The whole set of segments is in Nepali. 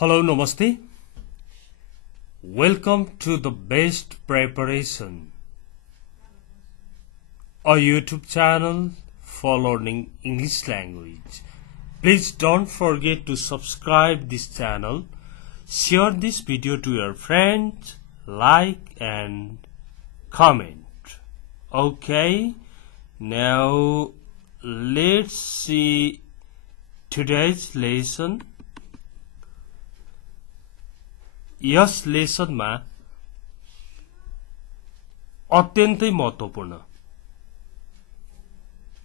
Hello, Namaste. Welcome to the Best Preparation, a YouTube channel for learning English language. Please don't forget to subscribe this channel, share this video to your friends, like and comment. Okay, now let's see today's lesson. यस लेसनमा अत्यन्तै महत्त्वपूर्ण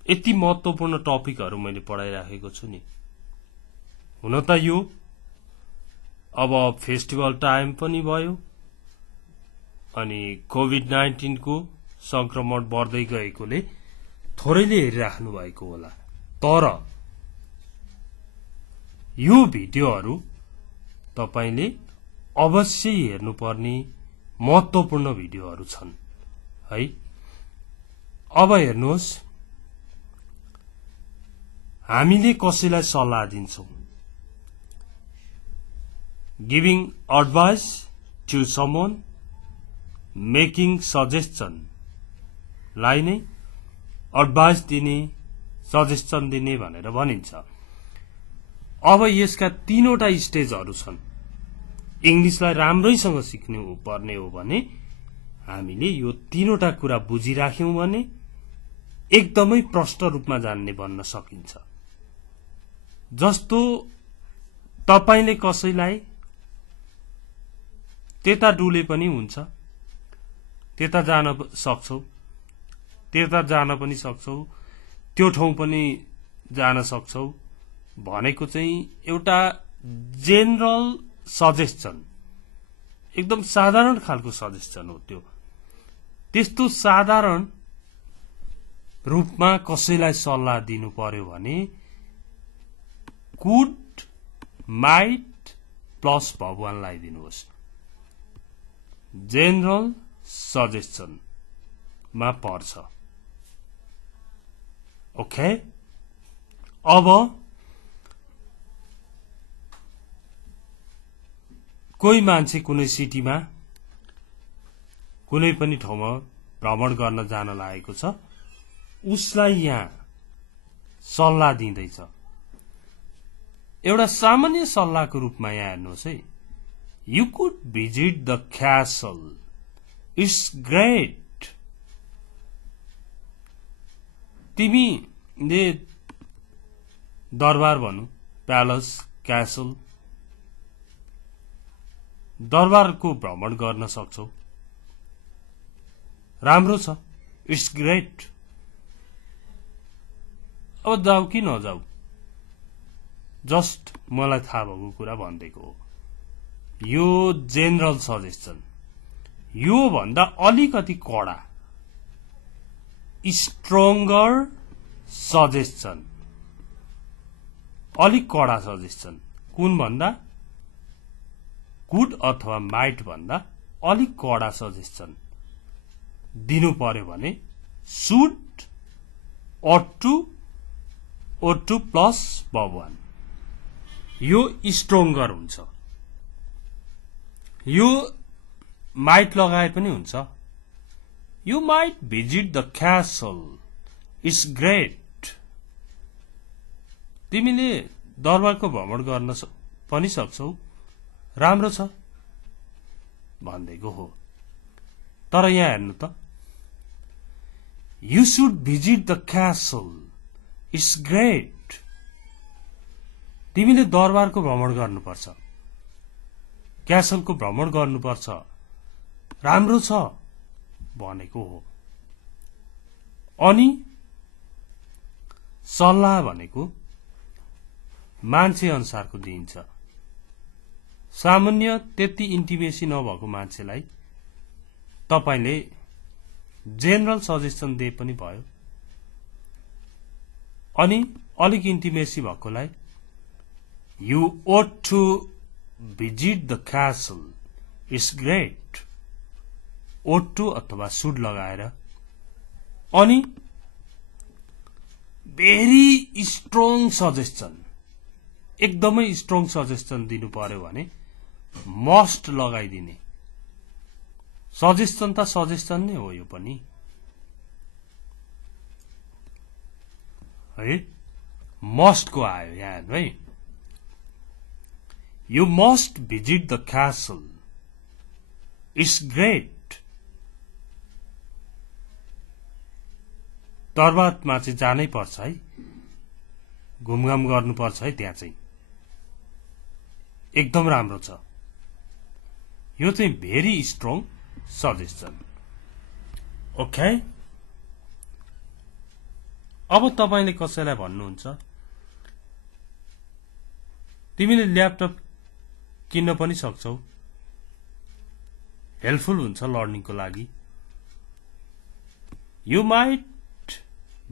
यति महत्त्वपूर्ण टपिकहरु मैले पढाइराखेको छु नि। हुन त यो अब फेस्टिभल टाइम पनि भयो अनि कोभिड-19 को संक्रमण बढ्दै गएकोले थोरैले हेरिराख्नु भएको होला। तर यो भिडियोहरु तपाईले अवश्य हेर्नुपर्ने महत्त्वपूर्ण भिडियोहरु छन् है। अब हेर्नुहोस्, हामीले कसैलाई सल्लाह दिन्छौं। Giving advice to someone, making suggestion लाई नै एडभाइस दिने, सजेसन दिने भनेर भनिन्छ। अब यसका तीनवटा स्टेजहरु छन्। इंग्लिशलाई राम्रैसँग सिक्नु पर्ने हो भने हामीले यो तीनवटा कुरा बुझिराख्यौं भने एकदमै प्रष्ट रूपमा जान्ने बन्न सकिन्छ। जस्तो तपाईले कसैलाई त्यता डुले पनि हुन्छ, त्यता जान सक्छौ, त्यता जान पनि सक्छौ, त्यो ठाउँ पनि जान सक्छौ भनेको चाहिँ एउटा जेनरल सजेसन, एकदम साधारण खालको सजेसन हो त्यो। त्यस्तो साधारण रूपमा कसैलाई सल्लाह दिनु पर्यो भने कुड, माइट प्लस भगवानलाई दिनुहोस्। जेनरल सजेसन मा पर्छ। ओके, अब कोही मान्छे कुनै सिटीमा कुनै पनि ठाउँमा भ्रमण गर्न जान लागेको छ, उसलाई यहाँ सल्लाह दिँदैछ। एउटा सामान्य सल्लाहको रूपमा यहाँ हेर्नुहोस् है। You could visit the Castle, it's great. तिमीले दरबार भनौं, प्यालेस, क्यासल, दरबारको भ्रमण गर्न सक्छौ, राम्रो छ, इट्स ग्रेट। अब जाऊ कि नजाऊ, जस्ट मलाई थाहा भएको कुरा भन्दैको हो। यो जेनरल सजेसन। यो भन्दा अलिकति कडा स्ट्रङ्गर सजेसन, अलिक कडा सजेसन कुन भन्दा, कुड अथवा माइट भन्दा अलिक कडा सजेसन दिनु पर्यो भने शुड, ought to प्लस भगवान, यो स्ट्रङ्गर हुन्छ। यो माइट लगाए पनि हुन्छ। You might visit the Castle, it's great. तिमीले दरबारको भ्रमण गर्न पनि सक्छौ, राम्रो छ भन्दैको हो। तर यहाँ हेर्नु त, you should visit the Castle, it's great. तिमीले दरबारको भ्रमण गर्नुपर्छ, क्यासलको भ्रमण गर्नुपर्छ, राम्रो छ भनेको हो। अनि सल्लाह भनेको मान्छे अनुसारको दिइन्छ। सामान्य त्यति इन्टिमेसी नभएको मान्छेलाई तपाईले जेनरल सजेसन दिए पनि भयो, अनि अलिक इन्टिमेसी भएकोलाई you ought to visit the castle, it's great, ought to अथवा should लगाएर, अनि भेरी स्ट्रङ सजेसन एकदमै स्ट्रङ सजेसन दिनु पर्यो भने मस्ट लगाइदिने। सजेसन त सजेसन नै हो यो पनि है। मस्टको आयो यहाँ हेर्नु है। You must visit the Castle, it's great. दरबारमा चाहिँ जानै पर्छ है, घुमघाम गर्नुपर्छ है, त्यहाँ चाहिँ एकदम राम्रो छ। यो चाहिँ भेरी स्ट्रङ सजेसन। ओके, अब तपाईले कसैलाई भन्नुहुन्छ तिमीले ल्यापटप किन्न पनि सक्छौ, हेल्पफुल हुन्छ लर्निङको लागि। You might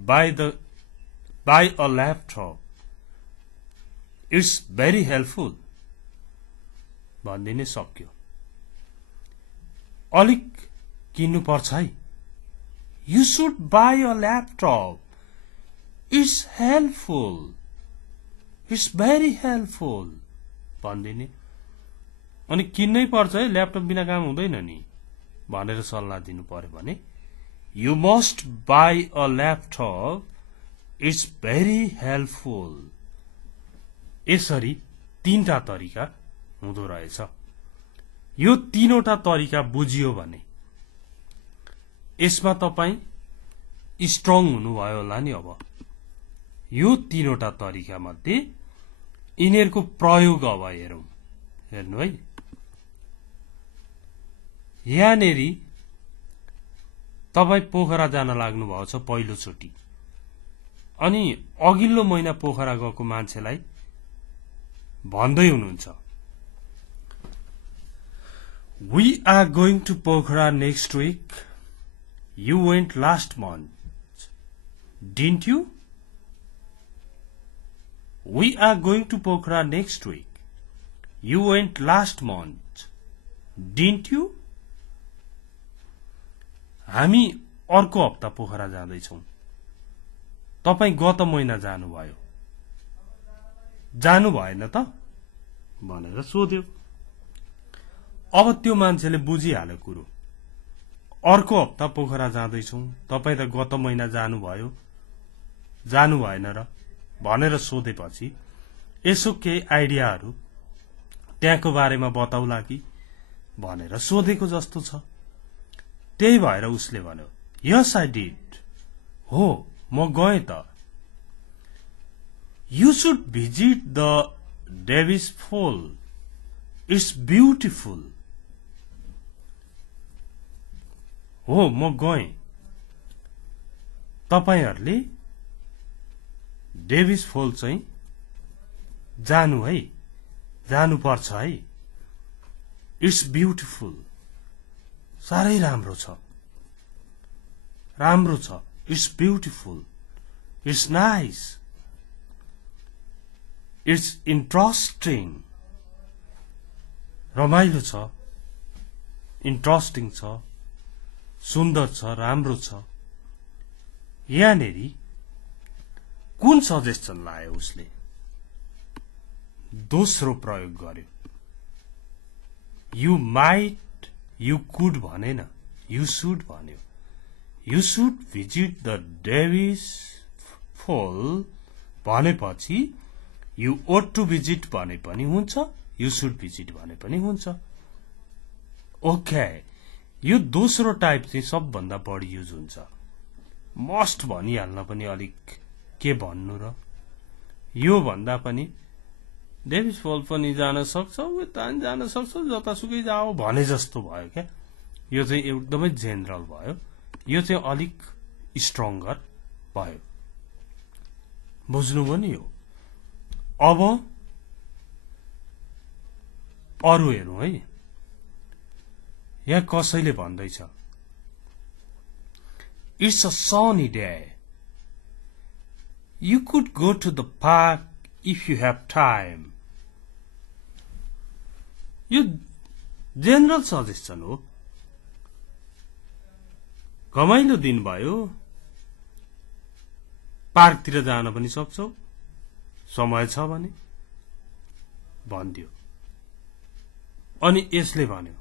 buy a laptop, it's very helpful भनिदिनै सक्यो। अलिक किन्नु पर्छ है, you should buy a laptop, it's helpful, it's very helpful भनिदिने। अनि किन्नै पर्छ है, ल्यापटप बिना काम हुँदैन नि भनेर सल्लाह दिनु पर्यो भने you must buy a laptop, it's very helpful। यसरी तीनटा तरिका हुँदो रहेछ। यो तीनवटा तरिका बुझियो भने यसमा तपाई स्ट्रङ हुनुभयो होला नि। अब यो तीनवटा तरिका मध्ये यिनीहरूको प्रयोग अब हेरौं। हेर्नु है, यहाँनेरि तपाई पोखरा जान लाग्नु भएको छ पहिलो चोटी, अनि अघिल्लो महिना पोखरा गएको मान्छेलाई भन्दै हुनुहुन्छ We are going to Pokhara next week. You went last month, didn't you? We are going to Pokhara next week. You went last month, didn't you? हामी अर्को हप्ता पोखरा जाँदैछौं, तपाई गत महिना जानुभयो, जानु भएन त भनेर सोध्यो। अब त्यो मान्छेले बुझिहाल्यो कुरो, अर्को हप्ता पोखरा जाँदैछौं, तपाई त गत महिना जानुभयो, जानु भएन र भनेर सोधेपछि यसो केही आइडियाहरू त्यहाँको बारेमा बताउला कि भनेर सोधेको जस्तो छ। त्यही भएर उसले भन्यो यस आई डिड, हो म गएँ त। You should visit the Davis फल, इट्स ब्युटिफुल। हो म गएँ, तपाईहरुले डेभिस फल चाहिँ जानु है, जानु पर्छ है। इट्स ब्युटिफुल, साह्रै राम्रो छ, राम्रो छ। It's beautiful, it's nice, it's interesting, रमाइलो छ, इन्ट्रेस्टिङ छ, सुन्दर छ, राम्रो छ। यहाँनेरि कुन सजेसन लायो उसले? दोस्रो प्रयोग गर्यो। यु माइट, यु कुड भनेन, यु शुड भन्यो। You should visit the Davis फल भनेपछि यु ओट टु भिजिट भने पनि हुन्छ, यु शुड भिजिट भने पनि हुन्छ। ओके, यो दोस्रो टाइप चाहिँ सबभन्दा बढी युज हुन्छ। मस्ट भनिहाल्न पनि अलिक के भन्नु र, यो भन्दा पनि डेभिस फल पनि जान सक्छौ, उता जान सक्छौ, जतासुकै जाओ भने जस्तो भयो क्या। यो चाहिँ एकदमै जेनरल भयो, यो चाहिँ अलिक स्ट्रङ्गर भयो। बुझ्नुभयो नि यो? अब अरु हेरौं है। यहाँ कसैले भन्दैछ it's a sunny day, you could go to the park if you have time. यो जेनरल सजेसन हो। घमाइलो दिन भयो, पार्कतिर जान पनि सक्छौ समय छ भने। भनिदियो। अनि यसले भन्यो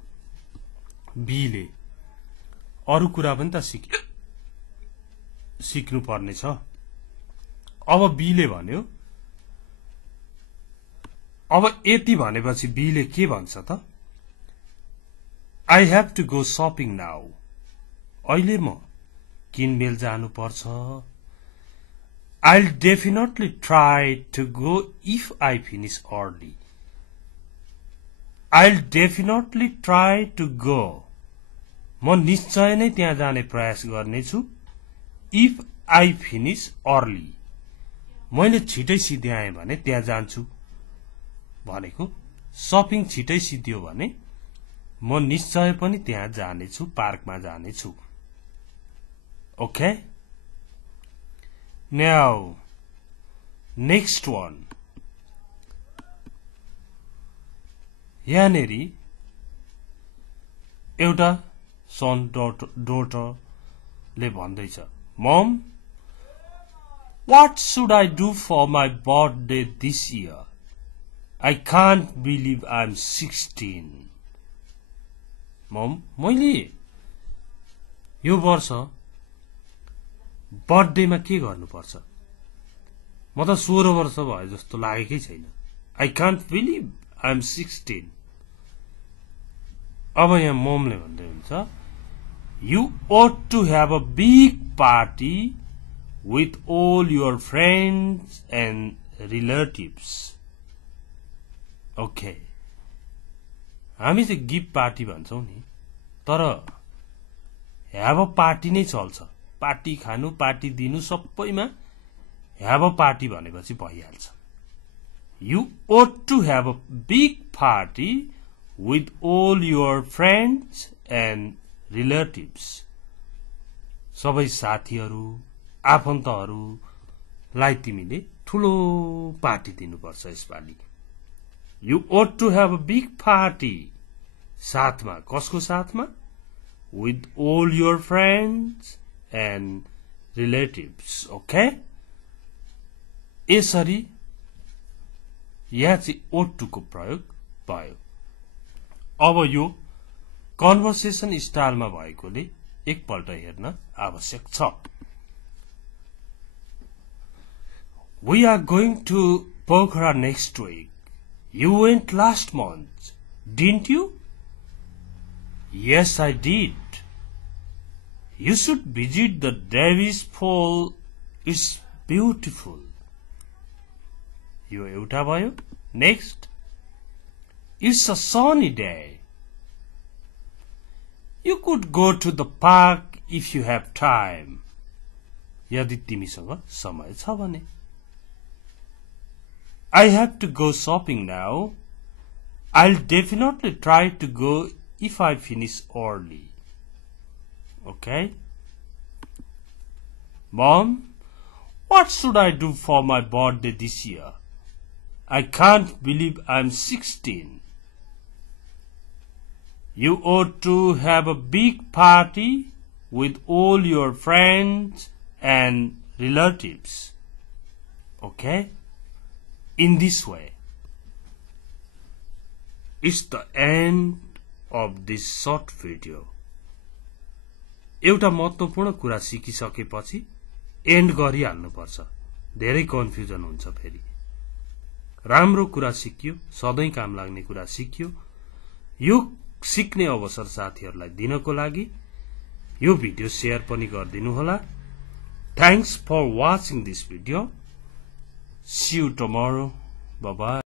बीले अरु कुरा पनि त सिक्नु पर्ने छ। अब बीले भन्यो, अब यति भनेपछि बीले के भन्छ त, I have to go shopping now, अहिले म किनमेल जानु पर्छ। I'll definitely try to go if I finish early. I'll definitely try to go. म निश्चय नै त्यहाँ जाने प्रयास गर्नेछु। If I finish early. मैले छिटै सिध्याएँ भने त्यहाँ जान्छु। भनेको शपिङ छिटै सिद्धियो भने म निश्चय पनि त्यहाँ जानेछु, पार्कमा जानेछु। Okay? Now, next one. यहाँनेरि एउटा सन डोटरले भन्दैछ, मम, what should I do for my birthday this year? I can't believe I'm 16. मम, मैले यो वर्ष बर्थडेमा के गर्नुपर्छ? म त 16 वर्ष भयो जस्तो लागेकै छैन। I can't believe I'm 16. अब यहाँ ममले भन्दै हुन्छ, You ought to have a big party with all your friends and relatives. Okay. हामी चाहिँ गिफ्ट पार्टी भन्छौं नि, तर ह्याभ अ पार्टी नै चल्छ। पार्टी खानु, पार्टी दिनु, सबैमा ह्याभ अ पार्टी भनेपछि भइहाल्छ। You ought to have a big party with all your friends and relatives. सबै साथीहरू, आफन्तहरूलाई तिमीले ठुलो पार्टी दिनुपर्छ यसपालि। You ought to have a big party. साथमा, कसको साथमा? With all your friends and relatives. Okay? यसरी यहाँ चाहिँ ought to को प्रयोग भयो। अब यो कन्भर्सेसन स्टाइलमा भएकोले एकपल्ट हेर्न आवश्यक छ। We are going to Pokhara next week. You went last month, didn't you? Yes, I did. You should visit the Davis Fall. It's beautiful. यो एउटा भयो। Next. It's a sunny day. You could go to the park if you have time. यदि तिमीसँग समय छ भने। I have to go shopping now. I'll definitely try to go if I finish early. Okay? Mom, what should I do for my birthday this year? I can't believe I'm 16. You ought to have a big party with all your friends and relatives. Okay? In this way, it's the end of this short video. एउटा महत्त्वपूर्ण कुरा सिकिसकेपछि एन्ड गरिहाल्नुपर्छ, धेरै कन्फ्युजन हुन्छ फेरि। राम्रो कुरा सिकियो, सधैँ काम लाग्ने कुरा सिकियो। यो सिक्ने अवसर साथीहरूलाई दिनको लागि यो भिडियो शेयर पनि गरिदिनु होला। Thanks for watching this video. See you tomorrow. Bye-bye.